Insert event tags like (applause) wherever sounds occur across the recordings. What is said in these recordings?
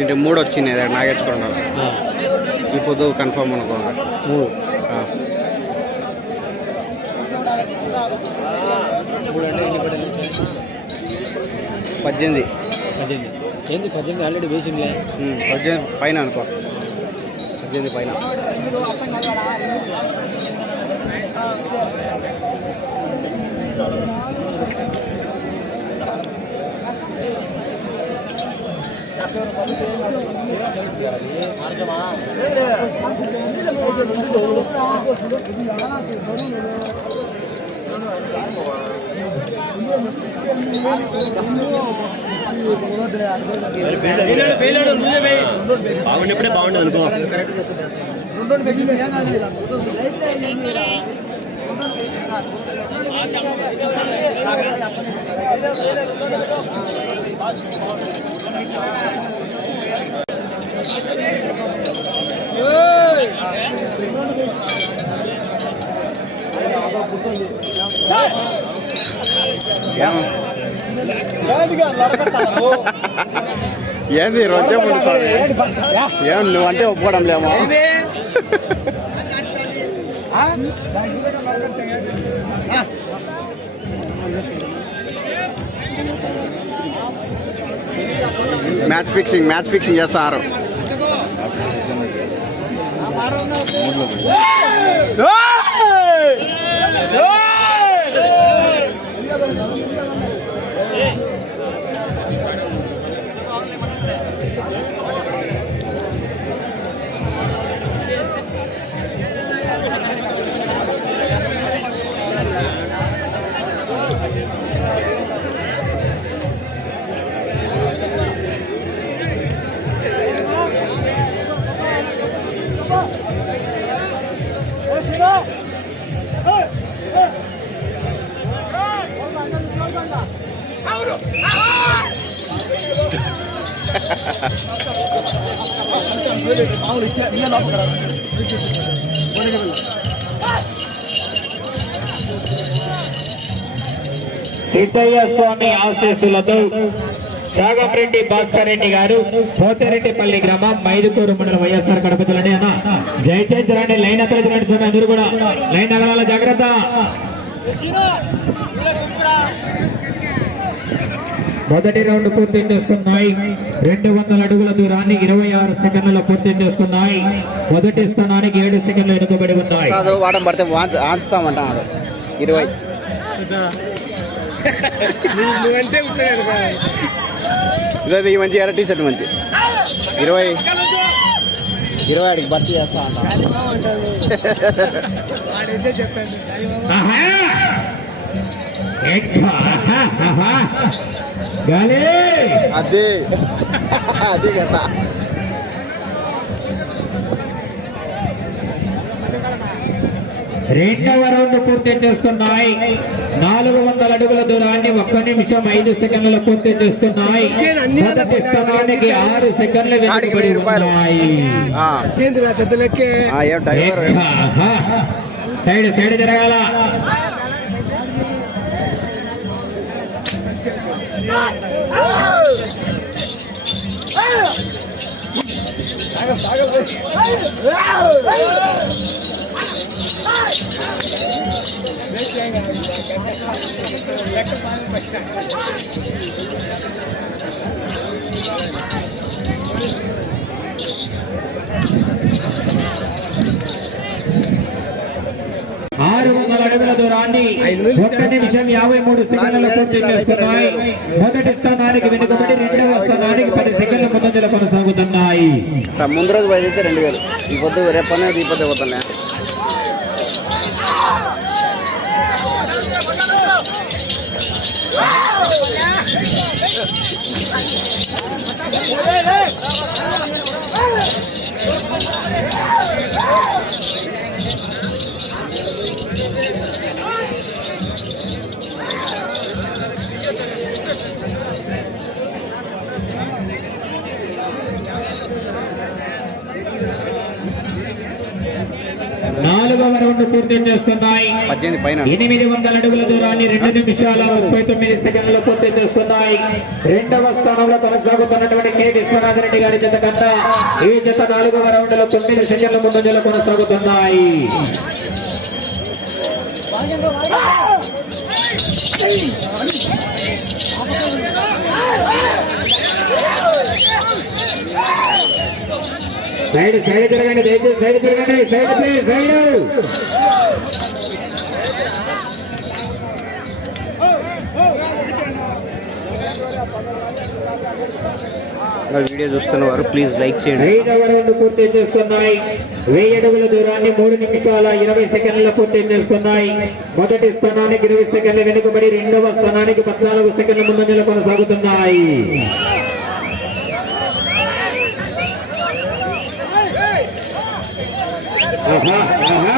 ఇంటి మూడు వచ్చింది నాగేసుకుంటాం ఈ పొద్దు కన్ఫర్మ్ అనుకో. మూడు. పద్దెనిమిది. పద్దెనిమిది. ఏంది పద్దెనిమిది ఆల్రెడీ వేసిందిలే? ఉమ్, పద్దెనిమిది పైన అనుకో. పద్దెనిమిది పైన. బాగున్నప్పుడే బాగుండదు అనుకో ఏం? ఏంది రోజే ముందు స్వామి ఏం నువ్వు అంటే ఒప్పుకోవడం లేమో? (laughs) మ్యాచ్ ఫిక్సింగ్ మ్యాచ్ ఫిక్సింగ్ చేస్తారు సిద్ధయ్య స్వామి ఆశీస్సులతో రాఘవరెడ్డి భాస్కర్ రెడ్డి గారు పోతిరెడ్డిపల్లి గ్రామం మైదుకూరు మండలం వైఎస్ఆర్ కడప జిల్లాని అన్న జయచేంద్రాన్ని లైన్ అతలు స్వామి అందరూ కూడా. లైన్ అగలాల జాగ్రత్త. మొదటి రౌండ్ పూర్తి చేస్తున్నాయి. రెండు వందల అడుగుల దూరాన్ని ఇరవై ఆరు సెకండ్లలో పూర్తి చేస్తున్నాయి. మొదటి స్థానానికి ఏడు సెకండ్లు వెనుకబడి ఉన్నాయి. ఇరవై. ఇదే మంచి ఎర్ర టీ షర్ట్ మంచి. ఇరవై. ఇరవై ఆడికి భర్తీ చేస్తా చెప్పాను గాలి అదే అది రెండవ రౌండ్ పూర్తి చేస్తున్నాయి నాలుగు వందల అడుగుల దూరాన్ని ఒక్క నిమిషం ఐదు సెకండ్లు పూర్తి చేస్తున్నాయి మొదటి స్థానానికి ఆరు సెకండ్లు వెనుకబడి ఉన్నాయి! సైడ్ సైడ్ జరగాల. ఆరు అడుగుల దూరాన్ని ఒక్క నిమిషం యాభై మూడు సెకండ్ల పూర్తి చేస్తున్నాయి మొదటి స్థానానికి వెనుకబడి రెండవ స్థానానికి పది సెకండ్ల ముందంజలు కొనసాగుతున్నాయి. రా, ముందు రోజు పోయి అయితే రెండు వేలు. ఈ పొద్దు రేపు పని ఈ పొద్దు పోతానే పూర్తి చేస్తున్నాయి. ఎనిమిది వందల అడుగుల దూరాన్ని రెండు నిమిషాల ముప్పై తొమ్మిది సెకండ్లు పూర్తి చేస్తున్నాయి. రెండవ స్థానంలో కొనసాగుతున్నటువంటి కె. విశ్వనాథ రెడ్డి గారి జత కన్నా ఈ జత నాలుగవ రౌండ్లో తొమ్మిది సెకండ్ల ముందంజలు కొనసాగుతున్నాయి. సైడ్ సైడ్ తిరగండి దయచేసి సైడ్ తిరగండి సైడ్ ప్లీజ్ సైడ్ వీడియో చూస్తున్న వారు ప్లీజ్ లైక్ చేయండి రౌండ్ పూర్తి చేస్తున్నాయి. వెయ్యి అడుగుల దూరాన్ని మూడు నిమిషాల ఇరవై సెకండ్ల పూర్తి చేస్తున్నాయి. మొదటి స్థానానికి ఇరవై సెకండ్ల వెనుకబడి రెండవ స్థానానికి పద్నాలుగు సెకండ్ల ముందంజలు కొనసాగుతున్నాయి ఆహా, ఆహా.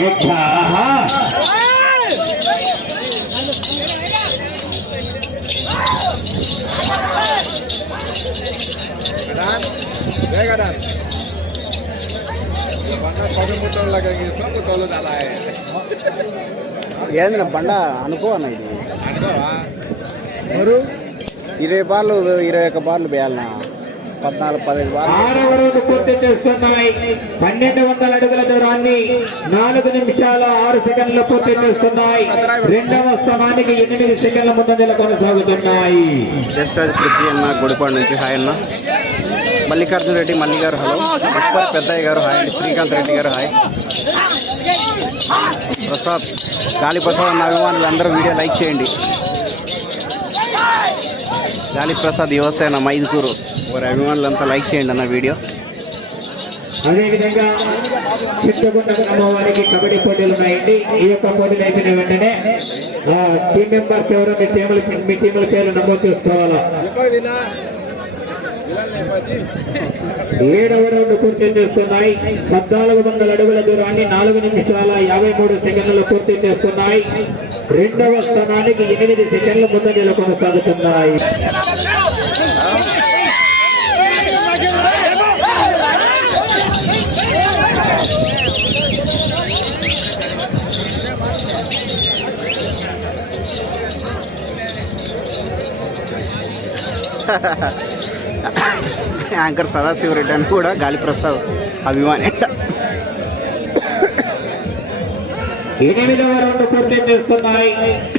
ఏచ్చా, ఆహా. ఏంది బండ అనుకో అన్న ఇది ఇరవై బార్లు ఇరవై ఒక్క బార్లు వేయాలన్నా పద్నాలుగు పదహైదు రౌండ్ పూర్తి చేస్తున్నాయి. పన్నెండు వందల అడుగుల దూరాన్ని నాలుగు నిమిషాల ఆరు సెకండ్లు పూర్తి చేస్తున్నాయి. రెండవ స్థానానికి ఎనిమిది సెకండ్ల ముందంజలు కొనసాగుతున్నాయి జస్ట్ అది అన్న గుడిపాడు నుంచి హాయ్ అన్న. మల్లికార్జున రెడ్డి మల్లి గారు హలో. పుష్ప పెద్దయ్య గారు హాయ్ అండి. శ్రీకాంత్ రెడ్డి గారు హాయ్. ప్రసాద్ గాలి ప్రసాద్ అన్న అభిమానులు అందరూ వీడియో లైక్ చేయండి. గాలి ప్రసాద్ యువసేన మైదుకూరు. వారి అభిమానులంతా లైక్ చేయండి అన్న వీడియో అదేవిధంగా చిత్తగుండ అమ్మవారికి కబడ్డీ పోటీలు ఉన్నాయండి. ఈ యొక్క పోటీలు అయిపోయిన వెంటనే టీం మెంబర్స్ ఎవరో మీ టీములు మీ టీముల పేర్లు నమోదు చేసుకోవాలా? ఏడవ రౌండ్ పూర్తి చేస్తున్నాయి. పద్నాలుగు వందల అడుగుల దూరాన్ని నాలుగు నిమిషాల యాభై మూడు సెకండ్లు పూర్తి చేస్తున్నాయి. రెండవ స్థానానికి ఎనిమిది సెకండ్ల ముందంజలు కొనసాగుతున్నాయి యాంకర్ సదాశివరెడ్డి అని కూడా గాలిప్రసాద్ అభిమాని. అంట ఎనిమిదవ రౌండ్ పూర్తి చేస్తున్నాయి.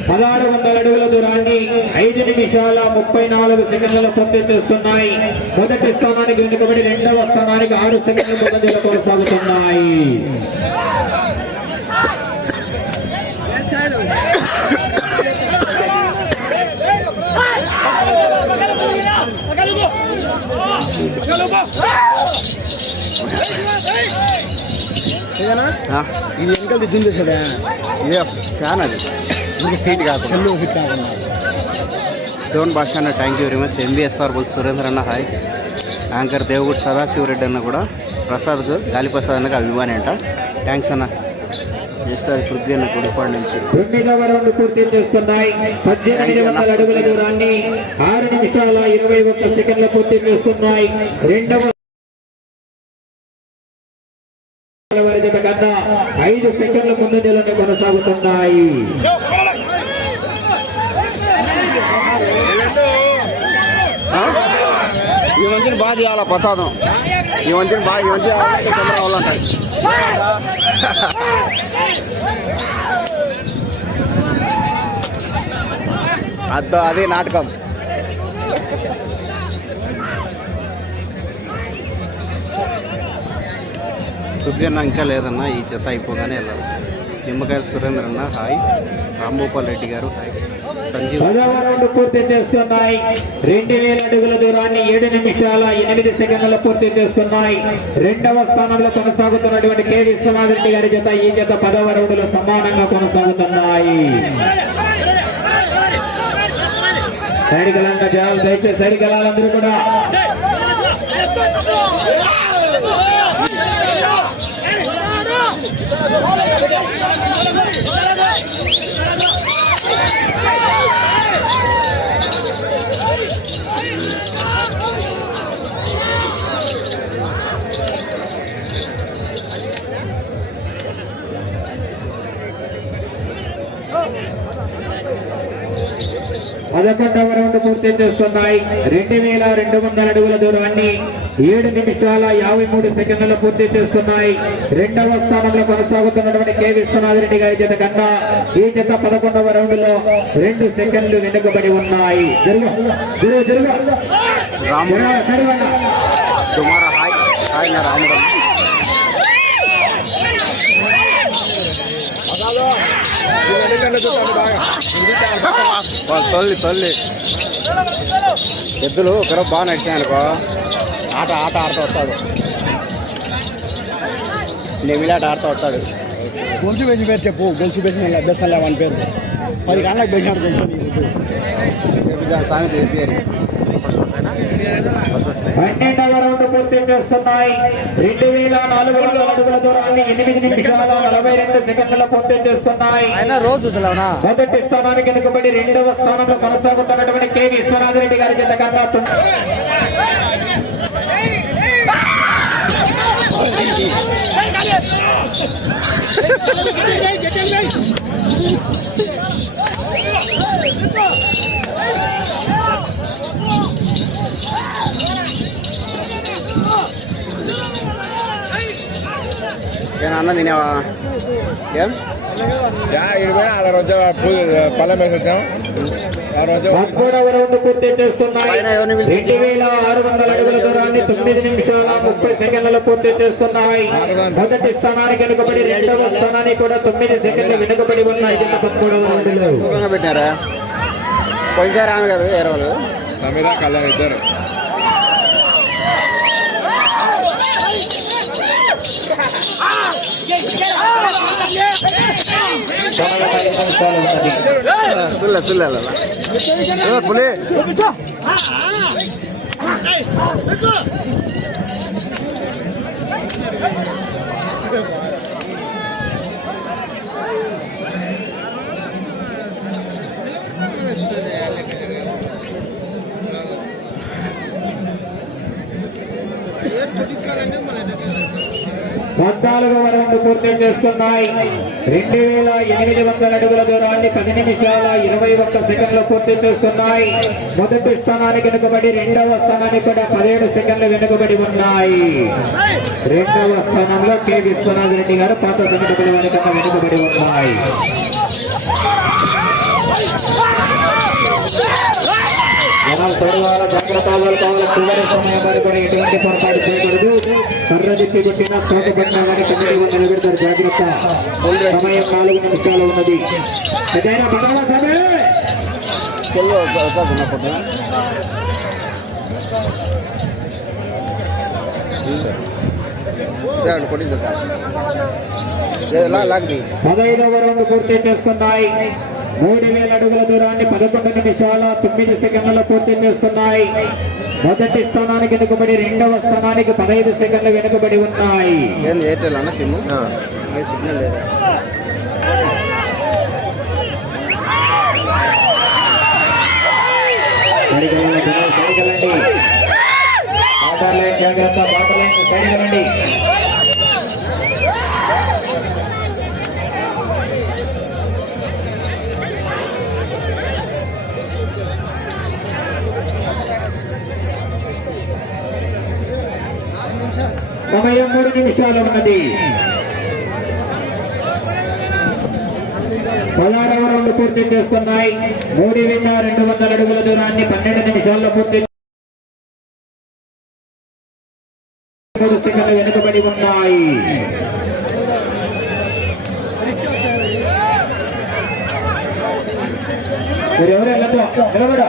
పదహారు వందల అడుగుల దూరాన్ని ఐదు నిమిషాల ముప్పై నాలుగు సెకండ్ల పూర్తి చేస్తున్నాయి. మొదటి స్థానానికి వెనుకబడి రెండవ స్థానానికి ఆరు సెకండ్ల కొనసాగుతున్నాయి. ఇది వెనకాల జిమ్ చేసాడా ఇదే ఫ్యాన్ అది. ఇది ఫీట్ కాదు. చెల్లు ఫిట్ కాకుండా. డోన్ భాష అన్న thank you very much MBSR bull Surendra అన్న హాయ్ యాంకర్ దేవుడు సదాశివరెడ్డి అన్న కూడా. ప్రసాద్కు గాలి ప్రసాద్ అన్నకు అభిమాని అంట. థ్యాంక్స్ అన్న. అది పృథ్వీ అన్న గుడిపాడు నుంచి. తొమ్మిదవ రౌండ్ పూర్తి చేస్తున్నాయి. పద్దెనిమిది వందల అడుగుల దూరాన్ని ఆరు నిమిషాల ఇరవై ఒక్క సెకండ్ల పూర్తి చేస్తున్నాయి. రెండవ వారి జత కన్నా ఐదు సెకండ్ల ముందంజలను కొనసాగుతున్నాయి. ఈ మంచిని బాగా తీయాలా ప్రసాదం? ఈ మంచిని బాగా ఈ మంచి కెమెరా వాళ్ళు అద్దో అదే నాటకం. పృథ్వీ అన్న ఇంకా లేదన్న ఈ జత అయిపోగానే వెళ్ళాలి. నిమ్మకాయల సురేంద్ర అన్న హాయ్. రాంభూపాల్ రెడ్డి గారు హాయ్. సంజీవ్. రౌండ్ పూర్తి చేస్తున్నాయి. రెండు వేల అడుగుల దూరాన్ని ఏడు నిమిషాల ఎనిమిది సెకండ్ల పూర్తి చేస్తున్నాయి. రెండవ స్థానంలో కొనసాగుతున్నటువంటి కె విశ్వనాథ్ రెడ్డి గారి జత ఈ జత పదవ రౌండ్లో సమానంగా కొనసాగుతున్నాయి. సైడ్కి వెళ్ళండి జనాలు దయచేసి సైడ్కి కూడా. పదకొండవ రౌండ్ పూర్తి చేస్తున్నాయి. రెండు వేల రెండు వందల అడుగుల దూరాన్ని ఏడు నిమిషాల యాభై మూడు సెకండ్లలో పూర్తి చేస్తున్నాయి. రెండవ స్థానంలో కొనసాగుతున్నటువంటి కె విశ్వనాథ్ రెడ్డి గారి జత కన్నా ఈ జత పదకొండవ రౌండ్లో రెండు సెకండ్లు వెనుకబడి ఉన్నాయి. తల్లి తల్లి. ఎద్దులు ఒకరు బాగా నడిచాయి అనుకో ఆట ఆట ఆడుతూ వస్తాడు. నెమిలాట ఆడుతూ వస్తాడు. గొలుసు వేసి పేరు చెప్పు గొలుసు వేసిన బెస్సలే వాని పేరు. పది గంటలకు పెట్టినాడు గొలుసు అని సామెత చెప్పారు పన్నెండవ రౌండ్ పూర్తి చేస్తున్నాయి రెండు వేల నాలుగు వందల అడుగుల దూరాన్ని ఎనిమిది నిమిషాల నలభై రెండు సెకండ్ల పూర్తి చేస్తున్నాయి రోజు మొదటి స్థానానికి వెనుకబడి రెండవ స్థానంలో కొనసాగుతున్నటువంటి కె. విశ్వనాథ్ రెడ్డి గారి జత ఏనా అన్న తినేవా ఏం పల్లె మీద వచ్చాం ఆ రోజు పదమూడవ రౌండ్ పూర్తి చేస్తున్నాయి. పైన ఎవరిని పిలిచి- రెండు వేల ఆరు వందల అడుగుల దూరాన్ని తొమ్మిది నిమిషాల ముప్పై సెకండ్లలో పూర్తి చేస్తున్నాయి. మొదటి స్థానానికి వెనుకబడి రెండవ స్థానానికి కూడా తొమ్మిది సెకండ్లు వెనుకబడి ఉన్నాయి జత పదమూడవ రౌండ్లో తూకంగా పెట్టినారా? పోయినసారి ఆమె కదా వేరే వాళ్ళు. సమీర కళ్యాణ్ ఇద్దరు. సమయం ఐదు నిమిషాలు ఉన్నది సుల్ల సుల్ల ఏ పులి పద్నాలుగవ రౌండ్ పూర్తి చేస్తున్నాయి రెండు వేల ఎనిమిది వందల అడుగుల దూరాన్ని పది నిమిషాల ఇరవై ఒక్క సెకండ్లు పూర్తి చేస్తున్నాయి. మొదటి స్థానానికి వెనుకబడి రెండవ స్థానానికి కూడా పదిహేడు సెకండ్లు వెనుకబడి ఉన్నాయి. రెండవ స్థానంలో కె. విశ్వనాథ్ రెడ్డి గారు పాత సెకండ్లు వెనుక వెనుకబడి ఉన్నాయి. జనాలు తోడువాల జాగ్రత్త కావాలి చివరి సమయం వరకు కూడా ఎటువంటి పొరపాటు చేయకూడదు. కొట్టినా నిలబెడతారు. జాగ్రత్త. సమయం నాలుగు నిమిషాలు ఉన్నది. ఏదైనా పదహైదవ రౌండ్ పూర్తి చేస్తున్నాయి. మూడు వేల అడుగుల దూరాన్ని పదకొండు నిమిషాల తొమ్మిది సెకండ్లలో పూర్తి చేస్తున్నాయి. మొదటి స్థానానికి వెనుకబడి రెండవ స్థానానికి పదహైదు సెకండ్లు వెనుకబడి ఉన్నాయి. ఎయిర్టెల్ అన్న సిమ్? సిగ్నల్ లేదు. జాగ్రత్త బార్డర్ లైన్ సమయం మూడు నిమిషాలు ఉన్నది. పదహారవ రౌండ్ పూర్తి చేస్తున్నాయి. మూడు వేల రెండు వందల అడుగుల దూరాన్ని పన్నెండు నిమిషాల్లో పూర్తి మూడు సెకండ్లు వెనుకబడి ఉన్నాయి. ఎవరు? వెళ్ళదు నిలబడ.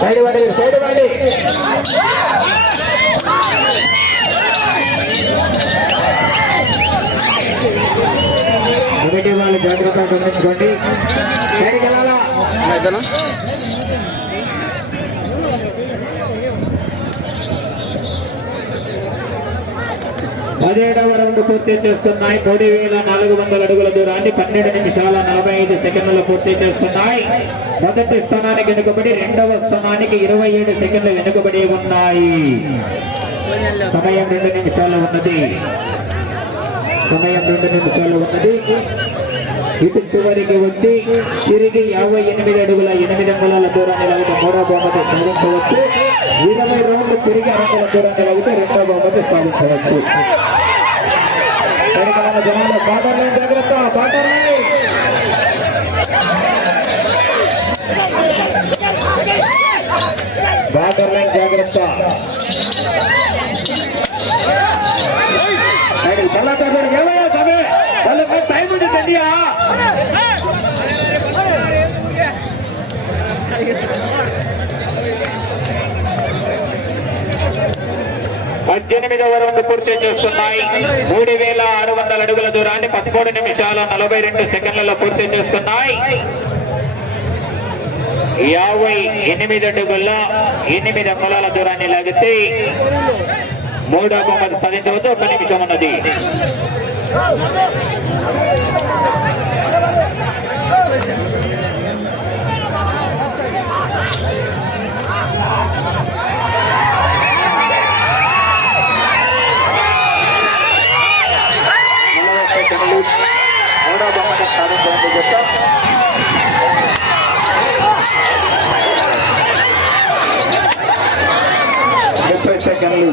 సైడ్ వాడి సైడ్ వాడి కమిటీ వాళ్ళు జాగ్రత్తగా గమనించుకోండి. సైడ్కి వెళ్ళాలా పదిహేడవ రౌండ్ పూర్తి చేస్తున్నాయి. మూడు వేల నాలుగు వందల అడుగుల దూరాన్ని పన్నెండు నిమిషాల నలభై ఐదు సెకండ్లు పూర్తి చేస్తున్నాయి. మొదటి స్థానానికి వెనుకబడి రెండవ స్థానానికి ఇరవై ఏడు సెకండ్లు వెనుకబడి ఉన్నాయి. సమయం రెండు నిమిషాలు ఉన్నది. సమయం రెండు నిమిషాలు ఉన్నది. ఇటు చివరికి వచ్చి తిరిగి యాభై ఎనిమిది అడుగుల ఎనిమిది అంగుళాల దూరాన్ని లాగితే మూడో బహుమతి సాధించవచ్చు. ఇరవై రౌండ్లు తిరిగి అరకుల దూరాన్ని లాగితే రెండో బహుమతి సాధించవచ్చు. వెనకాల జనాలు బాటర్ లైన్ జాగ్రత్త బాటర్ లైన్ బాటర్ లైన్ జాగ్రత్త మళ్ళా కాదు ఏమయ్యా సభే వాళ్ళకి టైం ఉంది తెలియా పద్దెనిమిదవ రౌండ్ పూర్తి చేస్తున్నాయి. మూడు వేల ఆరు వందల అడుగుల దూరాన్ని పదమూడు నిమిషాల నలభై రెండు సెకండ్లలో పూర్తి చేస్తున్నాయి. యాభై ఎనిమిది అడుగుల ఎనిమిది అంగుళాల దూరాన్ని లాగితే మూడో బహుమతి సాధించవద్దు. ఒక నిమిషం ఉన్నది. సెకండ్లు.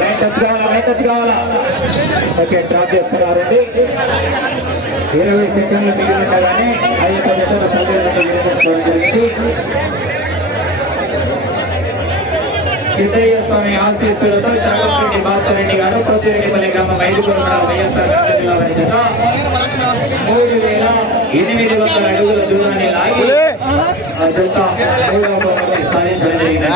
లైన్ కావాలా? లైన్ కావాలా? ఓకే డ్రాప్ చేస్తున్నారండి ఇరవై సెకండ్లు మిగిలిండగానే ఐదు నిమిషాలు పదిహేను గురించి సిద్ధయ్య స్వామి ఆశీస్సులతో చాగంపరెడ్డి భాస్కర్ రెడ్డి గారు పోతిరెడ్డిపల్లి గ్రామం ఐదుగురు వైఎస్ఆర్ మూడు వేల ఎనిమిది వందల అడుగుల దూరాన్ని లాగి జత మూడవ సాధించడం జరిగింది